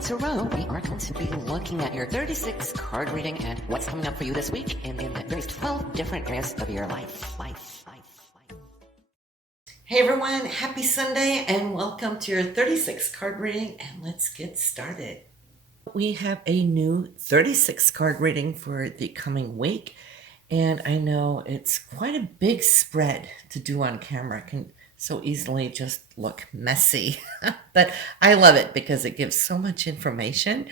Tarot, we are going to be looking at your 36 card reading and what's coming up for you this week in the various 12 different areas of your life. Hey everyone, happy Sunday and welcome to your 36 card reading, and let's get started. We have a new 36 card reading for the coming week, and I know it's quite a big spread to do on camera. It can so easily just look messy, but I love it because it gives so much information.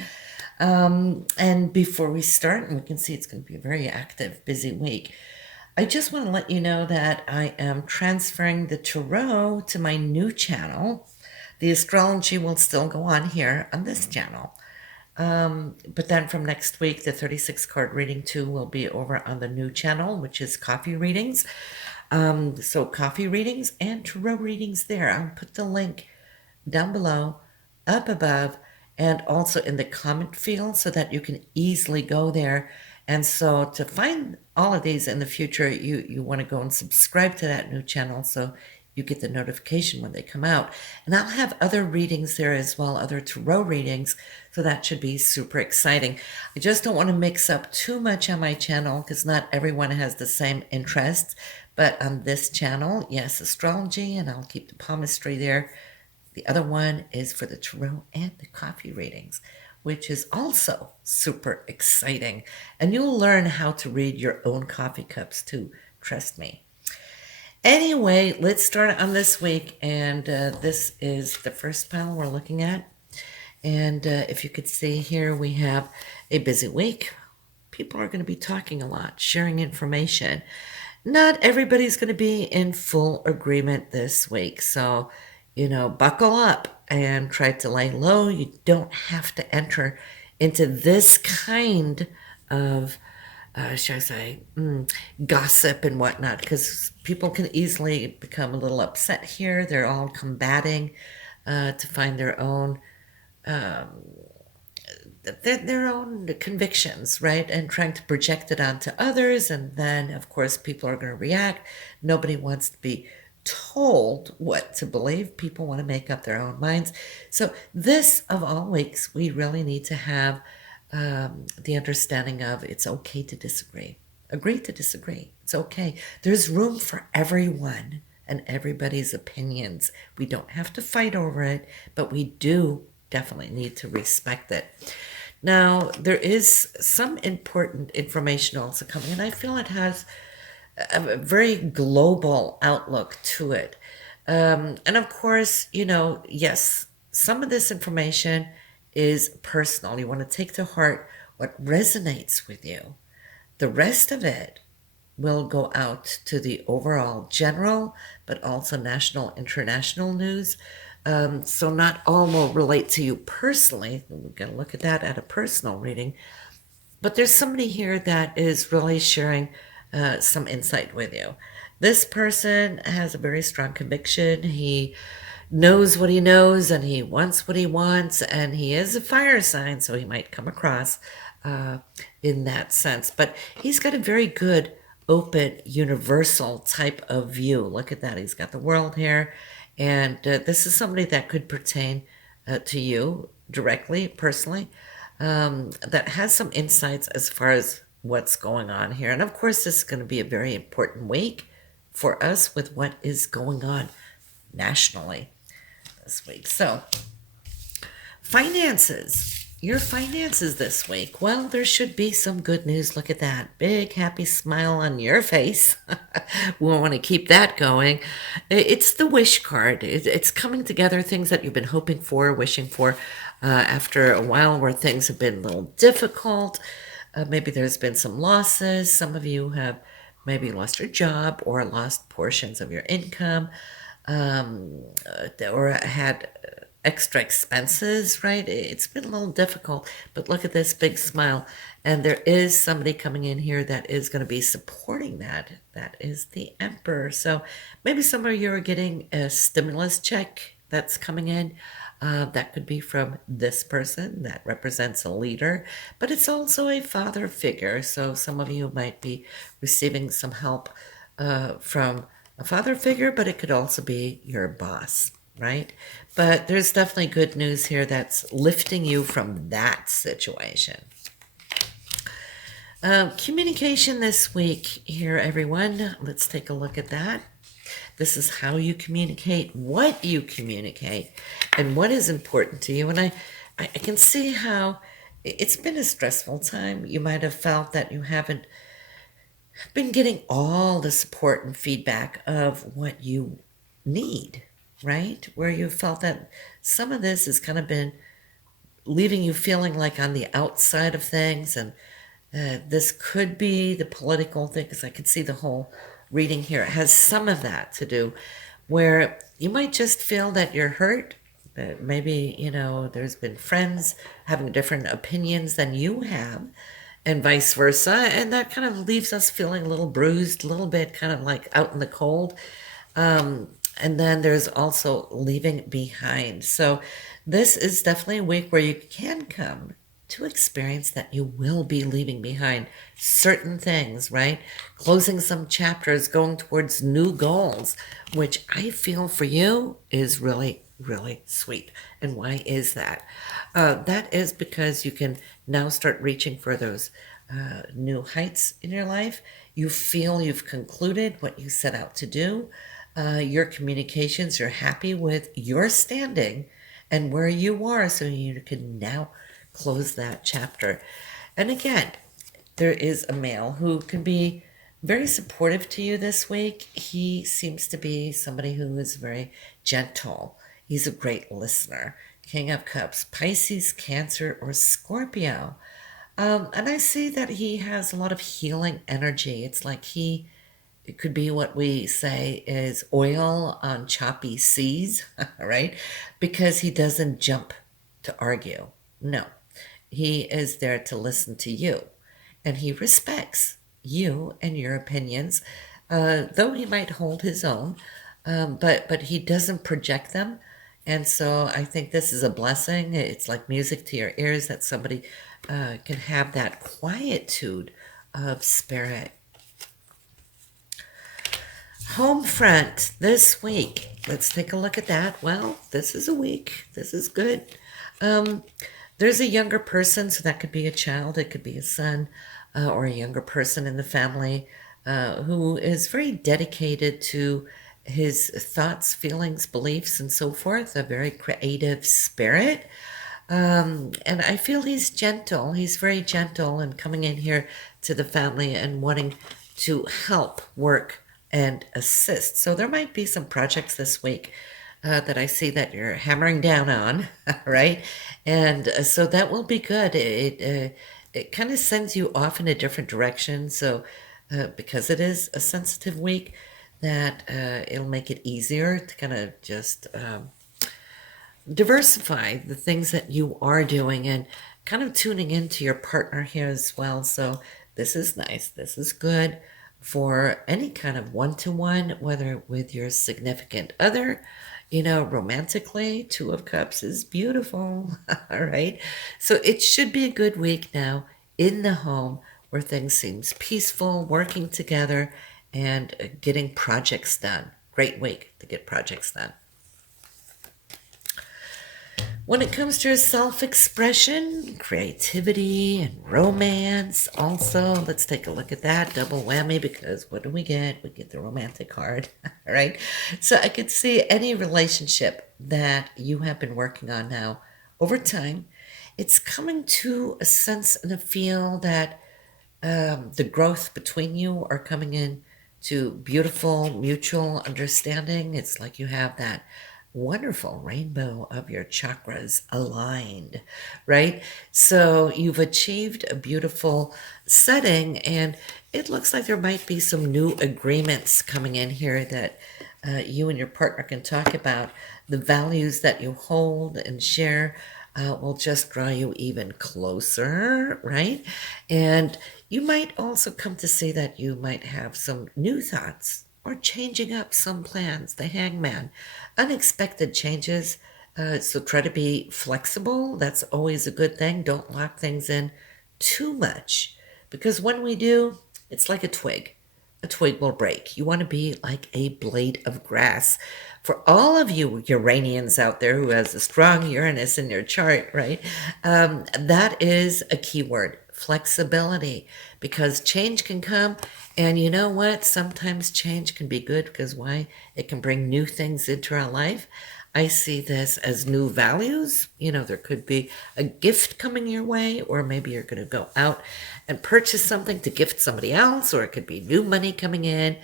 And before we start, and we can see it's going to be a very active, busy week, I just want to let you know that I am transferring the tarot to my new channel. The astrology will still go on here on this channel. But then from next week, the 36 card reading too will be over on the new channel, which is coffee readings. So coffee readings and tarot readings there. I'll put the link down below, up above, and also in the comment field so that you can easily go there. And so to find all of these in the future, you want to go and subscribe to that new channel so you get the notification when they come out. And I'll have other readings there as well, other tarot readings, so that should be super exciting. I just don't want to mix up too much on my channel because not everyone has the same interests. But on this channel, yes, astrology, and I'll keep the palmistry there. The other one is for the tarot and the coffee readings, which is also super exciting. And you'll learn how to read your own coffee cups too, trust me. Anyway, let's start on this week, and this is the first pile we're looking at. And if you could see here, we have a busy week. People are going to be talking a lot, sharing information. Not everybody's going to be in full agreement this week, so, buckle up and try to lay low. You don't have to enter into this kind of shall I say, gossip and whatnot, because people can easily become a little upset here. They're all combating to find their own convictions, right? And trying to project it onto others. And then, of course, people are going to react. Nobody wants to be told what to believe. People want to make up their own minds. So this, of all weeks, we really need to have the understanding of it's okay to disagree. Agree to disagree. It's okay. There's room for everyone and everybody's opinions. We don't have to fight over it, but we do definitely need to respect it. Now, there is some important information also coming, and I feel it has a very global outlook to it. And of course, yes, some of this information is personal. You want to take to heart what resonates with you. The rest of it will go out to the overall general, but also national, international news. So not all will relate to you personally. We're going to look at that at a personal reading. But there's somebody here that is really sharing some insight with you. This person has a very strong conviction. He knows what he knows and he wants what he wants, and he is a fire sign, so he might come across in that sense. But he's got a very good, open, universal type of view. Look at that. He's got the world here. And this is somebody that could pertain to you directly, personally, that has some insights as far as what's going on here. And of course, this is going to be a very important week for us with what is going on nationally this week. So, finances. Your finances this week. Well, there should be some good news. Look at that. Big, happy smile on your face. We want to keep that going. It's the wish card. It's coming together, things that you've been hoping for, wishing for, after a while where things have been a little difficult. Maybe there's been some losses. Some of you have maybe lost your job or lost portions of your income, or had extra expenses, right? It's been a little difficult, but look at this big smile. And there is somebody coming in here that is going to be supporting that. That is the Emperor. So maybe some of you are getting a stimulus check that's coming in. That could be from this person that represents a leader, but it's also a father figure. So some of you might be receiving some help from a father figure, but it could also be your boss. right? But there's definitely good news here that's lifting you from that situation. Communication this week here, everyone. Let's take a look at that. This is how you communicate, what you communicate, and what is important to you. And I can see how it's been a stressful time. You might have felt that you haven't been getting all the support and feedback of what you need, right? Where you felt that some of this has kind of been leaving you feeling like on the outside of things. And this could be the political thing, because I could see the whole reading here. It has some of that to do where you might just feel that you're hurt. Maybe, there's been friends having different opinions than you have, and vice versa. And that kind of leaves us feeling a little bruised, a little bit kind of like out in the cold. And then there's also leaving behind. So this is definitely a week where you can come to experience that you will be leaving behind certain things, right? Closing some chapters, going towards new goals, which I feel for you is really, really sweet. And why is that? That is because you can now start reaching for those new heights in your life. You feel you've concluded what you set out to do. Your communications, you're happy with your standing and where you are, so you can now close that chapter. And again, there is a male who can be very supportive to you this week. He seems to be somebody who is very gentle. He's a great listener. King of Cups, Pisces, Cancer, or Scorpio. And I see that he has a lot of healing energy. It's like it could be what we say is oil on choppy seas, right? Because he doesn't jump to argue. No, he is there to listen to you, and he respects you and your opinions, though he might hold his own, but he doesn't project them. And so I think this is a blessing. It's like music to your ears that somebody can have that quietude of spirit. Home front this week. Let's take a look at that. Well, this is a week. This is good. There's a younger person, so that could be a child, it could be a son, or a younger person in the family who is very dedicated to his thoughts, feelings, beliefs, and so forth, a very creative spirit. And I feel he's gentle. He's very gentle and coming in here to the family and wanting to help work and assist. So there might be some projects this week that I see that you're hammering down on, right? And so that will be good. It kind of sends you off in a different direction. So because it is a sensitive week, that it'll make it easier to kind of just diversify the things that you are doing and kind of tuning into your partner here as well. So this is nice. This is good for any kind of one-to-one, whether with your significant other, romantically. Two of Cups is beautiful. All right. So it should be a good week now in the home where things seems peaceful, working together, and getting projects done. Great week to get projects done. When it comes to self-expression, creativity, and romance, also, let's take a look at that. Double whammy, because what do we get? We get the romantic card, right? So I could see any relationship that you have been working on now over time, it's coming to a sense and a feel that the growth between you are coming in to beautiful mutual understanding. It's like you have that wonderful rainbow of your chakras aligned, right? So you've achieved a beautiful setting, and it looks like there might be some new agreements coming in here that you and your partner can talk about. The values that you hold and share will just draw you even closer, right? And you might also come to see that you might have some new thoughts or changing up some plans. The Hangman, unexpected changes. So try to be flexible. That's always a good thing. Don't lock things in too much, because when we do, it's like a twig. a twig will break. You want to be like a blade of grass. For all of you Uranians out there who has a strong Uranus in your chart, right? That is a key word, flexibility, because change can come. And you know what? Sometimes change can be good because why? It can bring new things into our life. I see this as new values. You know, there could be a gift coming your way, or maybe you're going to go out and purchase something to gift somebody else, or it could be new money coming in.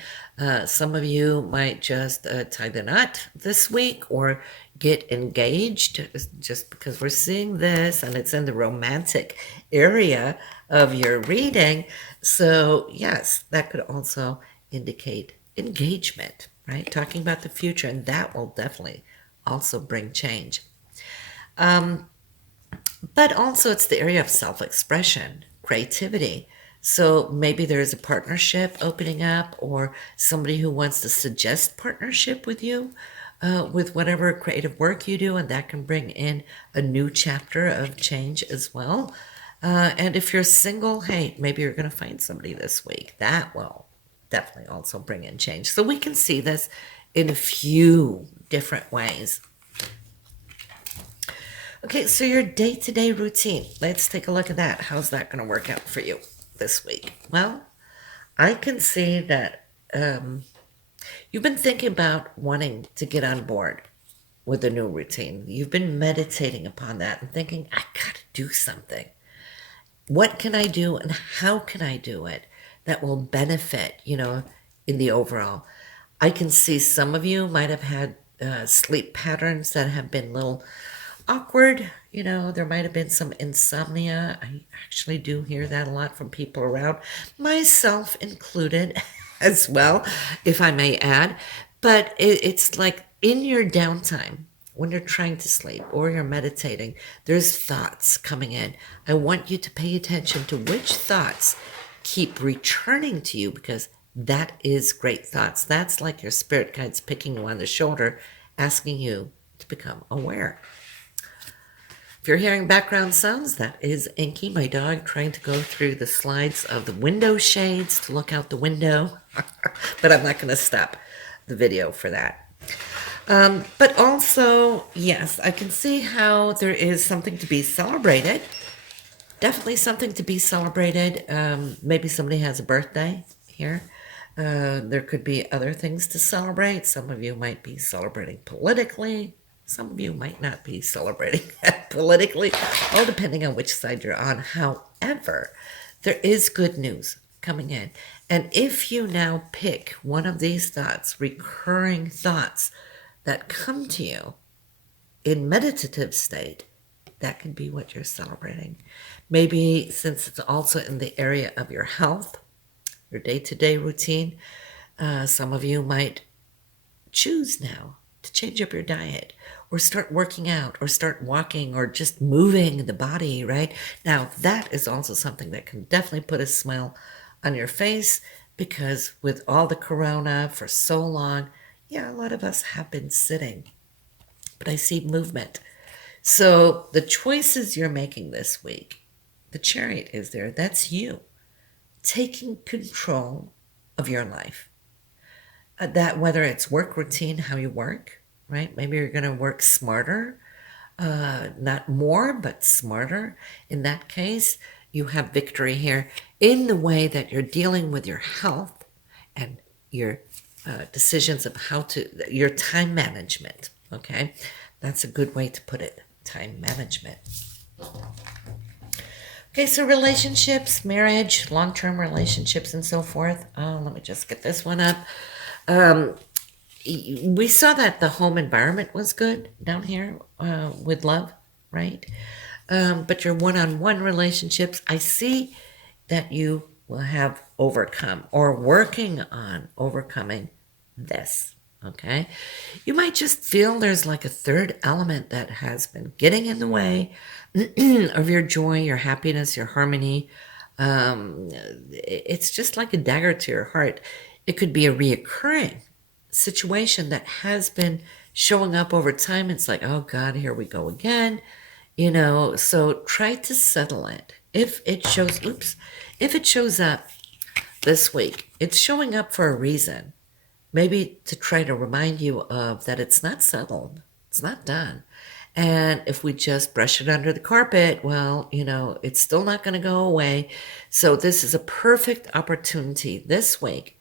Some of you might just tie the knot this week or get engaged, just because we're seeing this and it's in the romantic area of your reading. So, yes, that could also indicate engagement, right? Talking about the future, and that will definitely also bring change. But also it's the area of self-expression, creativity. So maybe there's a partnership opening up, or somebody who wants to suggest partnership with you with whatever creative work you do, and that can bring in a new chapter of change as well. And if you're single, hey, maybe you're going to find somebody this week. That will definitely also bring in change. So we can see this in a few different ways. Okay, so your day-to-day routine. Let's take a look at that. How's that going to work out for you this week? Well, I can see that you've been thinking about wanting to get on board with a new routine. You've been meditating upon that and thinking, I got to do something. What can I do and how can I do it that will benefit, you know, in the overall? I can see some of you might have had sleep patterns that have been a little awkward. You know, there might have been some insomnia. I actually do hear that a lot from people around, myself included as well, if I may add. But it's like in your downtime, when you're trying to sleep or you're meditating, there's thoughts coming in. I want you to pay attention to which thoughts keep returning to you, because that is great thoughts. That's like your spirit guides picking you on the shoulder, asking you to become aware. If you're hearing background sounds, that is Inky, my dog, trying to go through the slides of the window shades to look out the window. But I'm not going to stop the video for that. But also, yes, I can see how there is something to be celebrated. Definitely something to be celebrated. Maybe somebody has a birthday here. There could be other things to celebrate. Some of you might be celebrating politically. Some of you might not be celebrating politically, all depending on which side you're on. However, there is good news coming in. And if you now pick one of these thoughts, recurring thoughts that come to you in meditative state, that can be what you're celebrating. Maybe since it's also in the area of your health, your day-to-day routine, some of you might choose now to change up your diet or start working out or start walking or just moving the body, right? Now, that is also something that can definitely put a smile on your face, because with all the corona for so long, yeah, a lot of us have been sitting, but I see movement. So the choices you're making this week, the Chariot is there. That's you taking control of your life. That whether it's work routine, how you work, right? Maybe you're going to work smarter, not more, but smarter. In that case, you have victory here in the way that you're dealing with your health and your decisions of how to, your time management, okay? That's a good way to put it, time management. Okay, so relationships, marriage, long-term relationships, and so forth. Let me just get this one up. We saw that the home environment was good down here with love, right? But your one-on-one relationships, I see that you will have overcome or working on overcoming this, okay? You might just feel there's like a third element that has been getting in the way of your joy, your happiness, your harmony. It's just like a dagger to your heart. It could be a reoccurring situation that has been showing up over time. It's like, oh God, here we go again. You know, so try to settle it. If it shows up, this week, it's showing up for a reason. Maybe to try to remind you of that it's not settled. It's not done. And if we just brush it under the carpet, well, it's still not going to go away. So this is a perfect opportunity this week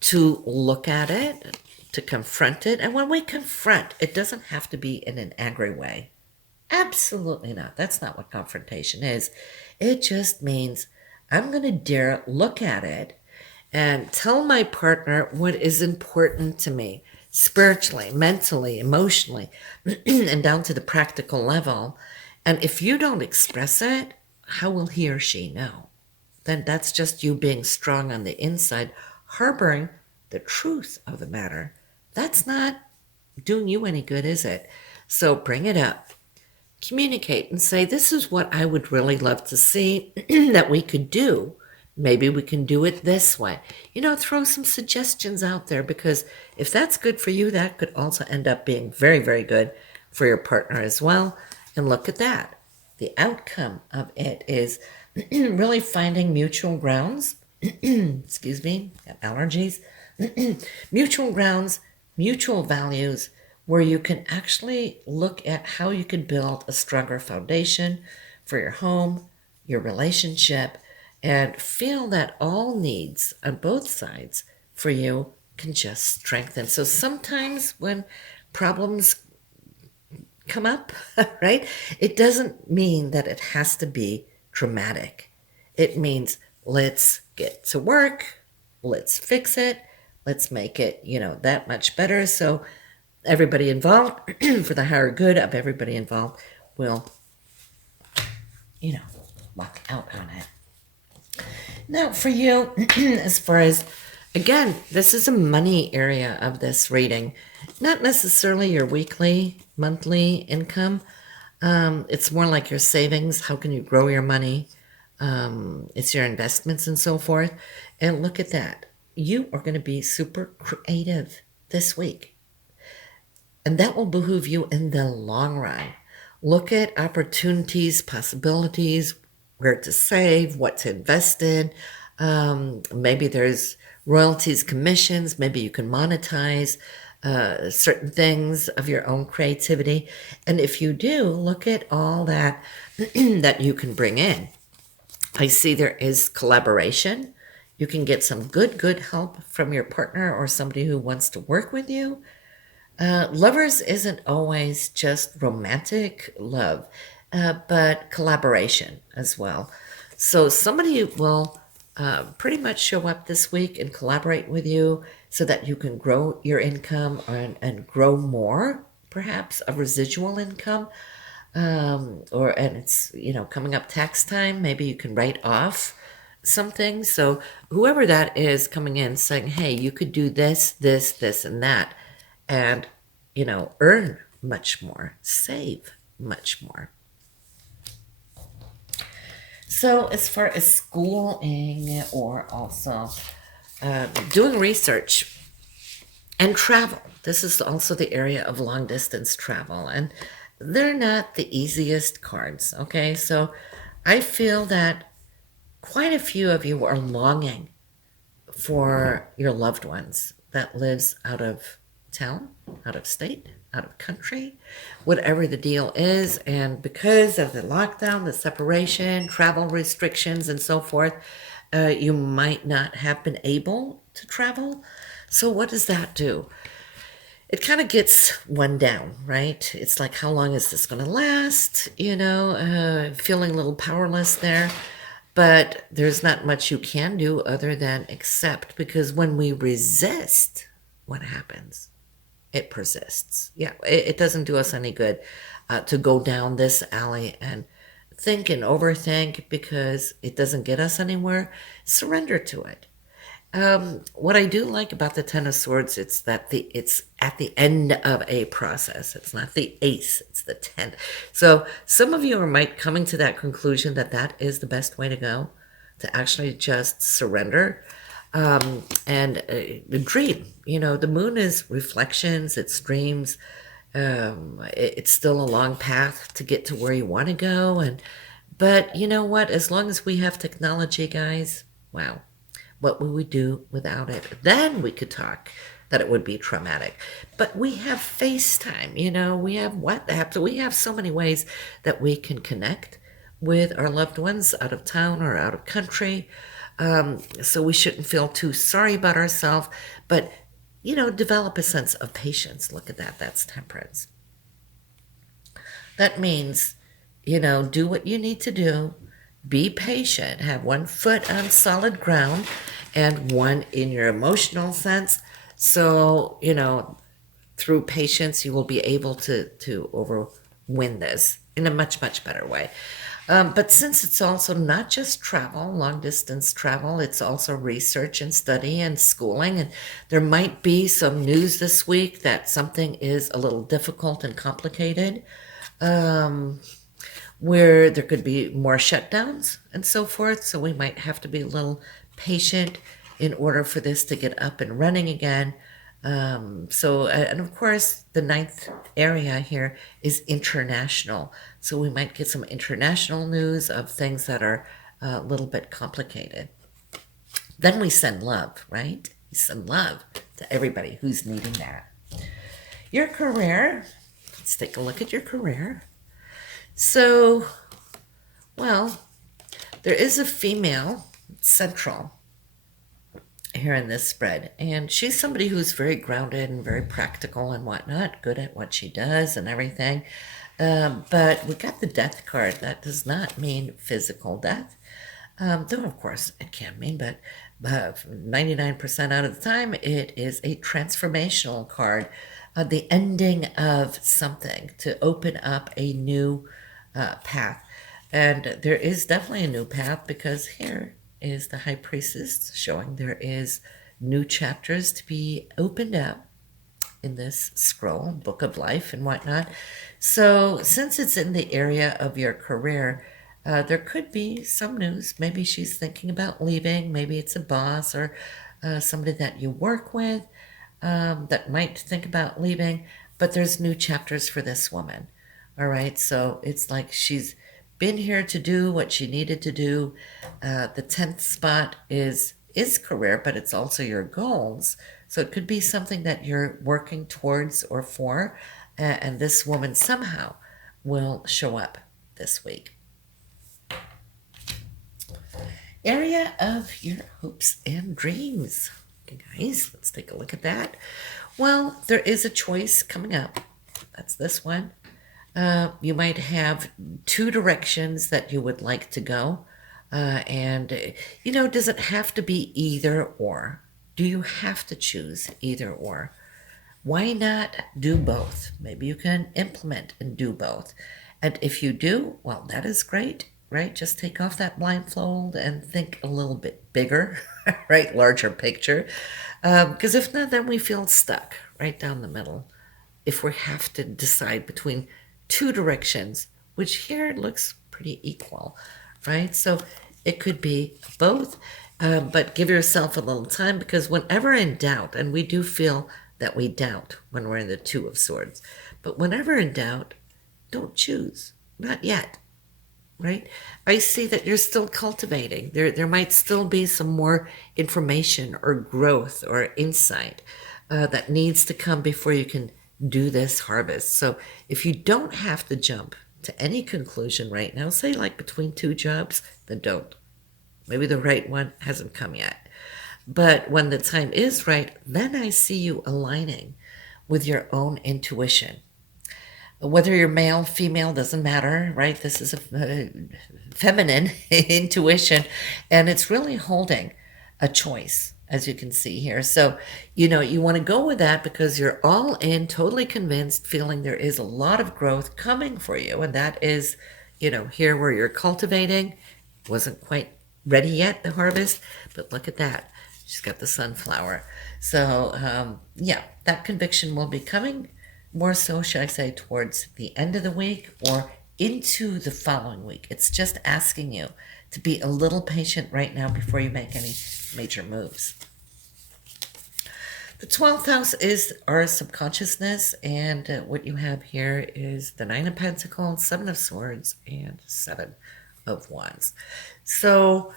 to look at it, to confront it. And when we confront, it doesn't have to be in an angry way. Absolutely not. That's not what confrontation is. It just means I'm going to dare look at it and tell my partner what is important to me spiritually, mentally, emotionally, and down to the practical level. And if you don't express it, how will he or she know? Then that's just you being strong on the inside, harboring the truth of the matter. That's not doing you any good, is it? So bring it up. Communicate and say, this is what I would really love to see that we could do. Maybe we can do it this way. Throw some suggestions out there, because if that's good for you, that could also end up being very, very good for your partner as well. And look at that. The outcome of it is really finding mutual grounds. Excuse me, got allergies. Mutual grounds, mutual values, where you can actually look at how you can build a stronger foundation for your home, your relationship, and feel that all needs on both sides for you can just strengthen. So sometimes when problems come up, right, it doesn't mean that it has to be dramatic. It means let's get to work, let's fix it, let's make it, that much better. So everybody involved, for the higher good of everybody involved, will, luck out on it. Now, for you, as far as, again, this is a money area of this reading, not necessarily your weekly, monthly income. It's more like your savings. How can you grow your money? It's your investments and so forth. And look at that. You are going to be super creative this week. And that will behoove you in the long run. Look at opportunities, possibilities, where to save, what to invest in. Maybe there's royalties, commissions. Maybe you can monetize certain things of your own creativity. And if you do, look at all that that you can bring in. I see there is collaboration. You can get some good help from your partner or somebody who wants to work with you. Lovers isn't always just romantic love, but collaboration as well. So somebody will pretty much show up this week and collaborate with you so that you can grow your income and grow more, perhaps a residual income. And it's, coming up tax time, maybe you can write off something. So whoever that is coming in saying, hey, you could do this, and that, and, earn much more, save much more. So as far as schooling or also doing research and travel, this is also the area of long distance travel, and they're not the easiest cards, okay? So I feel that quite a few of you are longing for your loved ones that lives out of town, out of state, out of country, whatever the deal is. And because of the lockdown, the separation, travel restrictions, and so forth, you might not have been able to travel. So what does that do? It kind of gets one down, right? It's like, how long is this going to last? Feeling a little powerless there. But there's not much you can do other than accept, because when we resist, what happens? It persists. Yeah, it doesn't do us any good to go down this alley and think and overthink, because it doesn't get us anywhere. Surrender to it. What I do like about the Ten of Swords, it's that it's at the end of a process. It's not the ace, it's the 10. So some of you are might coming to that conclusion that is the best way to go, to actually just surrender. And the dream, the moon is reflections, it's dreams. It's still a long path to get to where you want to go. But you know what? As long as we have technology, guys, wow, what we would do without it. Then we could talk that it would be traumatic. But we have FaceTime, we have WhatsApp. So we have so many ways that we can connect with our loved ones out of town or out of country. So we shouldn't feel too sorry about ourselves, but, develop a sense of patience. Look at that. That's temperance. That means, do what you need to do. Be patient. Have one foot on solid ground and one in your emotional sense. So, through patience, you will be able to overwin this in a much, much better way. But since it's also not just travel, long distance travel, it's also research and study and schooling. And there might be some news this week that something is a little difficult and complicated, where there could be more shutdowns and so forth. So we might have to be a little patient in order for this to get up and running again. And of course, the ninth area here is international. So we might get some international news of things that are a little bit complicated. Then we send love, right? We send love to everybody who's needing that. Your career, let's take a look at your career. So, well, there is a female central here in this spread, and she's somebody who's very grounded and very practical and whatnot, good at what she does and everything. But we got the death card. That does not mean physical death, though of course it can mean, but 99% out of the time it is a transformational card, the ending of something to open up a new path. And there is definitely a new path, because here is the High Priestess showing there is new chapters to be opened up in this scroll, Book of Life and whatnot. So since it's in the area of your career, there could be some news. Maybe she's thinking about leaving. Maybe it's a boss or somebody that you work with that might think about leaving. But there's new chapters for this woman. All right, so it's like she's been here to do what she needed to do. The 10th spot is career, but it's also your goals. So it could be something that you're working towards or for, and this woman somehow will show up this week. Area of your hopes and dreams. Okay, guys, let's take a look at that. Well, there is a choice coming up. That's this one. You might have two directions that you would like to go. Does it have to be either or? Do you have to choose either or? Why not do both? Maybe you can implement and do both. And if you do, well, that is great, right? Just take off that blindfold and think a little bit bigger, right? Larger picture. Because if not, then we feel stuck right down the middle. If we have to decide between two directions, which here looks pretty equal, right? So it could be both, but give yourself a little time, because whenever in doubt, and we do feel that we doubt when we're in the Two of Swords, but whenever in doubt, don't choose. Not yet, right? I see that you're still cultivating. There might still be some more information or growth or insight that needs to come before you can do this harvest. So if you don't have to jump to any conclusion right now, say like between two jobs, then don't. Maybe the right one hasn't come yet. But when the time is right, then I see you aligning with your own intuition. Whether you're male, female, doesn't matter, right? This is a feminine intuition, and it's really holding a choice, as you can see here. So, you want to go with that because you're all in, totally convinced, feeling there is a lot of growth coming for you. And that is, here where you're cultivating. Wasn't quite ready yet, the harvest, but look at that. She's got the sunflower. So, that conviction will be coming more so, should I say, towards the end of the week or into the following week. It's just asking you to be a little patient right now before you make any major moves. The 12th house is our subconsciousness, and what you have here is the 9 of Pentacles, 7 of Swords, and 7 of Wands. So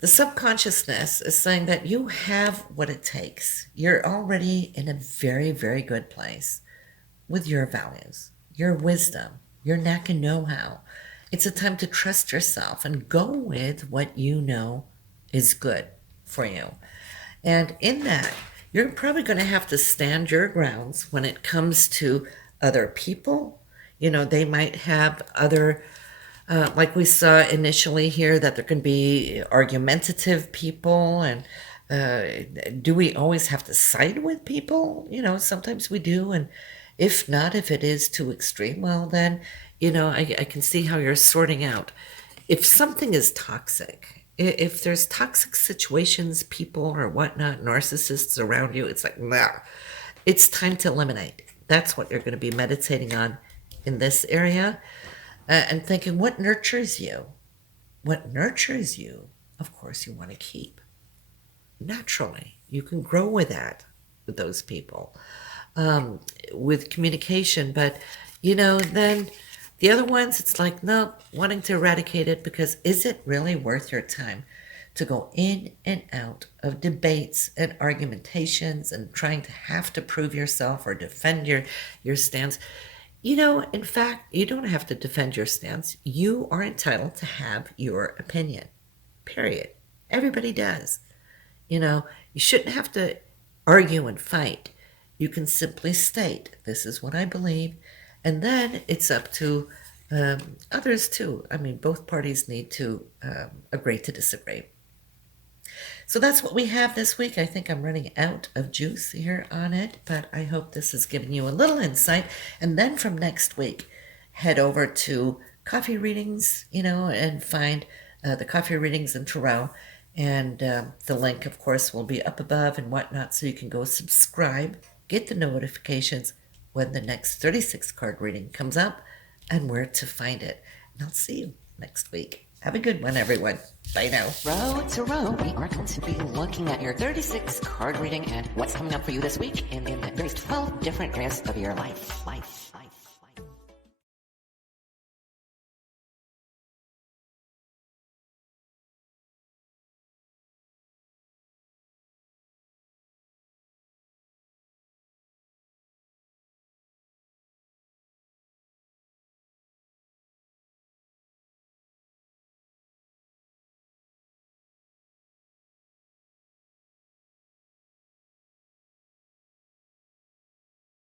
The subconsciousness is saying that you have what it takes. You're already in a very, very good place with your values, your wisdom, your knack and know-how. It's a time to trust yourself and go with what you know is good for you. And in that, you're probably going to have to stand your grounds when it comes to other people. They might have other, like we saw initially here, that there can be argumentative people. And do we always have to side with people? Sometimes we do. And if not, if it is too extreme, well, then, I can see how you're sorting out. If something is toxic, if there's toxic situations, people or whatnot, narcissists around you, it's like, nah, it's time to eliminate. That's what you're going to be meditating on in this area, and thinking, what nurtures you? What nurtures you, of course, you want to keep. Naturally, you can grow with that, with those people, with communication. But, then the other ones, it's like, no, wanting to eradicate it, because is it really worth your time to go in and out of debates and argumentations and trying to have to prove yourself or defend your stance? In fact, you don't have to defend your stance. You are entitled to have your opinion, period. Everybody does. You shouldn't have to argue and fight. You can simply state, this is what I believe, and then it's up to others too. I mean, both parties need to agree to disagree. So that's what we have this week. I think I'm running out of juice here on it, but I hope this has given you a little insight. And then from next week, head over to coffee readings, and find the coffee readings and tarot. And the link, of course, will be up above and whatnot, so you can go subscribe, get the notifications when the next 36 card reading comes up, and where to find it. And I'll see you next week. Have a good one, everyone. Bye now. Row to row, we are going to be looking at your 36 card reading and what's coming up for you this week in the various 12 different areas of your life.